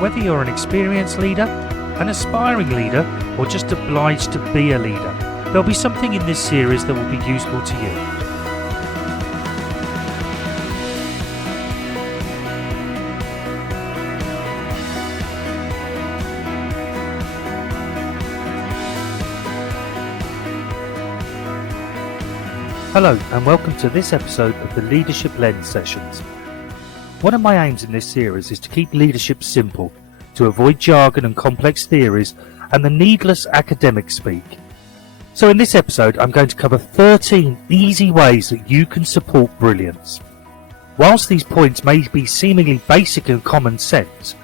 whether you're an experienced leader, an aspiring leader, or just obliged to be a leader. There'll be something in this series that will be useful to you. Hello and welcome to this episode of the Leadership Lens Sessions. One of my aims in this series is to keep leadership simple, to avoid jargon and complex theories and the needless academic speak. So in this episode I'm going to cover 13 easy ways that you can support brilliance. Whilst these points may be seemingly basic and common sense,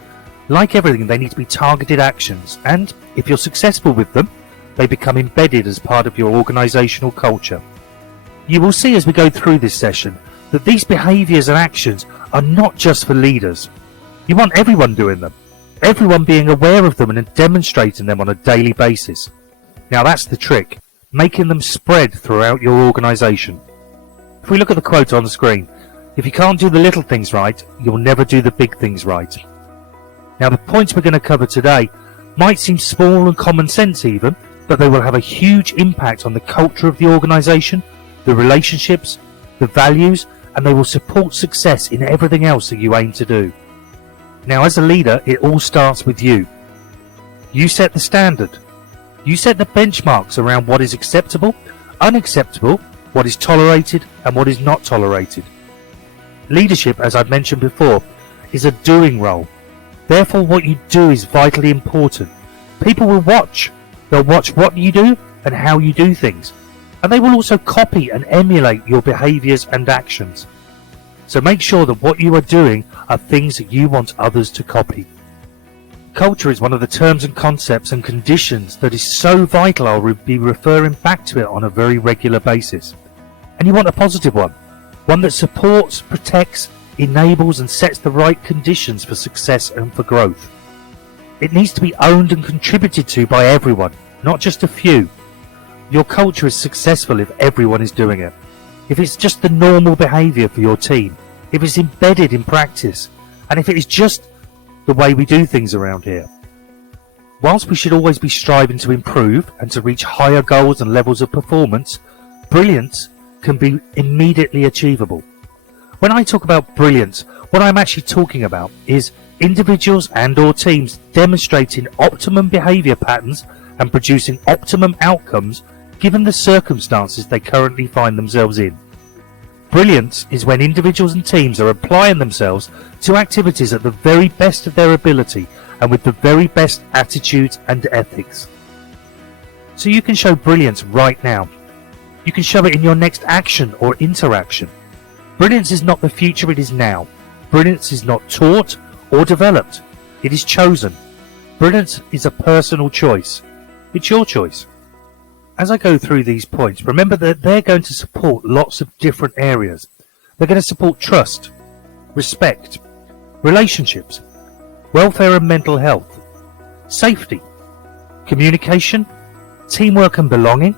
like everything they need to be targeted actions, and if you're successful with them, they become embedded as part of your organisational culture. You will see as we go through this session that these behaviours and actions are not just for leaders. You want everyone doing them, everyone being aware of them and demonstrating them on a daily basis. Now that's the trick, making them spread throughout your organisation. If we look at the quote on the screen, if you can't do the little things right, you'll never do the big things right. Now the points we're going to cover today might seem small and common sense even, but they will have a huge impact on the culture of the organisation, the relationships, the values, and they will support success in everything else that you aim to do. Now as a leader, it all starts with you. You set the standard. You set the benchmarks around what is acceptable, unacceptable, what is tolerated and what is not tolerated. Leadership, as I've mentioned before, is a doing role. Therefore what you do is vitally important. People will watch. They'll watch what you do and how you do things. And they will also copy and emulate your behaviours and actions. So make sure that what you are doing are things that you want others to copy. Culture is one of the terms and concepts and conditions that is so vital I'll be referring back to it on a very regular basis. And you want a positive one that supports, protects, enables and sets the right conditions for success and for growth. It needs to be owned and contributed to by everyone, not just a few. Your culture is successful if everyone is doing it. If it's just the normal behaviour for your team, if it's embedded in practice, and if it is just the way we do things around here. Whilst we should always be striving to improve and to reach higher goals and levels of performance, brilliance can be immediately achievable. When I talk about brilliance, what I'm actually talking about is individuals and or teams demonstrating optimum behaviour patterns and producing optimum outcomes given the circumstances they currently find themselves in. Brilliance is when individuals and teams are applying themselves to activities at the very best of their ability and with the very best attitudes and ethics. So you can show brilliance right now. You can show it in your next action or interaction. Brilliance is not the future, it is now. Brilliance is not taught or developed, it is chosen. Brilliance is a personal choice. It's your choice. As I go through these points, remember that they're going to support lots of different areas. They're going to support trust, respect, relationships, welfare and mental health, safety, communication, teamwork and belonging,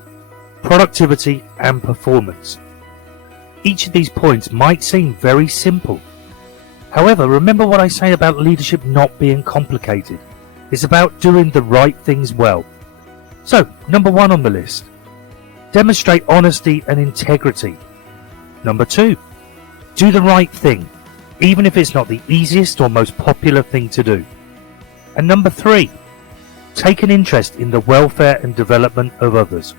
productivity and performance. Each of these points might seem very simple. However, remember what I say about leadership not being complicated. It's about doing the right things well. So, number 1 on the list, demonstrate honesty and integrity. Number 2, do the right thing, even if it's not the easiest or most popular thing to do. And number 3, take an interest in the welfare and development of others.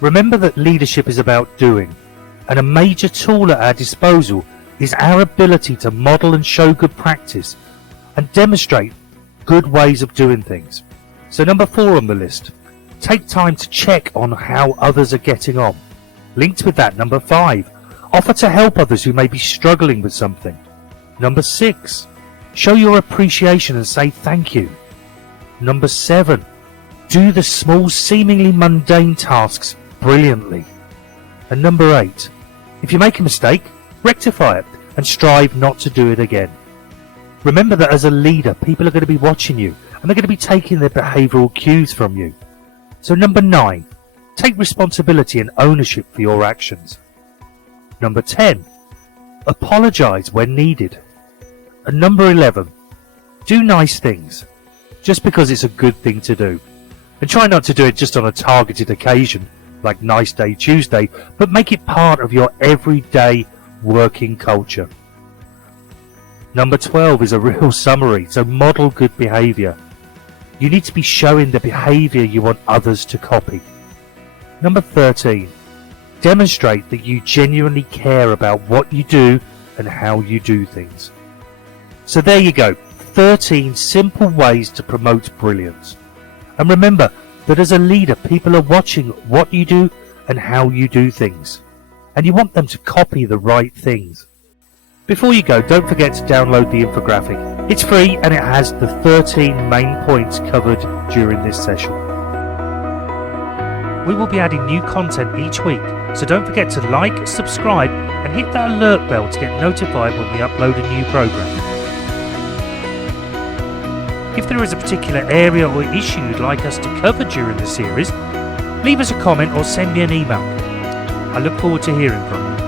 Remember that leadership is about doing, and a major tool at our disposal is our ability to model and show good practice and demonstrate good ways of doing things. So number 4 on the list, take time to check on how others are getting on. Linked with that, number 5, offer to help others who may be struggling with something. Number 6, show your appreciation and say thank you. Number 7, do the small seemingly mundane tasks brilliantly. And number 8, if you make a mistake, rectify it and strive not to do it again. Remember that as a leader, people are going to be watching you and they're going to be taking their behavioural cues from you. So number 9, take responsibility and ownership for your actions. Number 10, apologise when needed. And number 11, Do nice things, just because it's a good thing to do. And try not to do it just on a targeted occasion, like Nice Day Tuesday, but make it part of your everyday working culture. Number 12 is a real summary, so model good behaviour. You need to be showing the behaviour you want others to copy. Number 13, demonstrate that you genuinely care about what you do and how you do things. So there you go, 13 simple ways to promote brilliance. And remember that as a leader, people are watching what you do and how you do things. And you want them to copy the right things. Before you go, don't forget to download the infographic. It's free and it has the 13 main points covered during this session. We will be adding new content each week, so don't forget to like, subscribe and hit that alert bell to get notified when we upload a new program. If there is a particular area or issue you'd like us to cover during the series, leave us a comment or send me an email. I look forward to hearing from you.